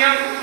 момент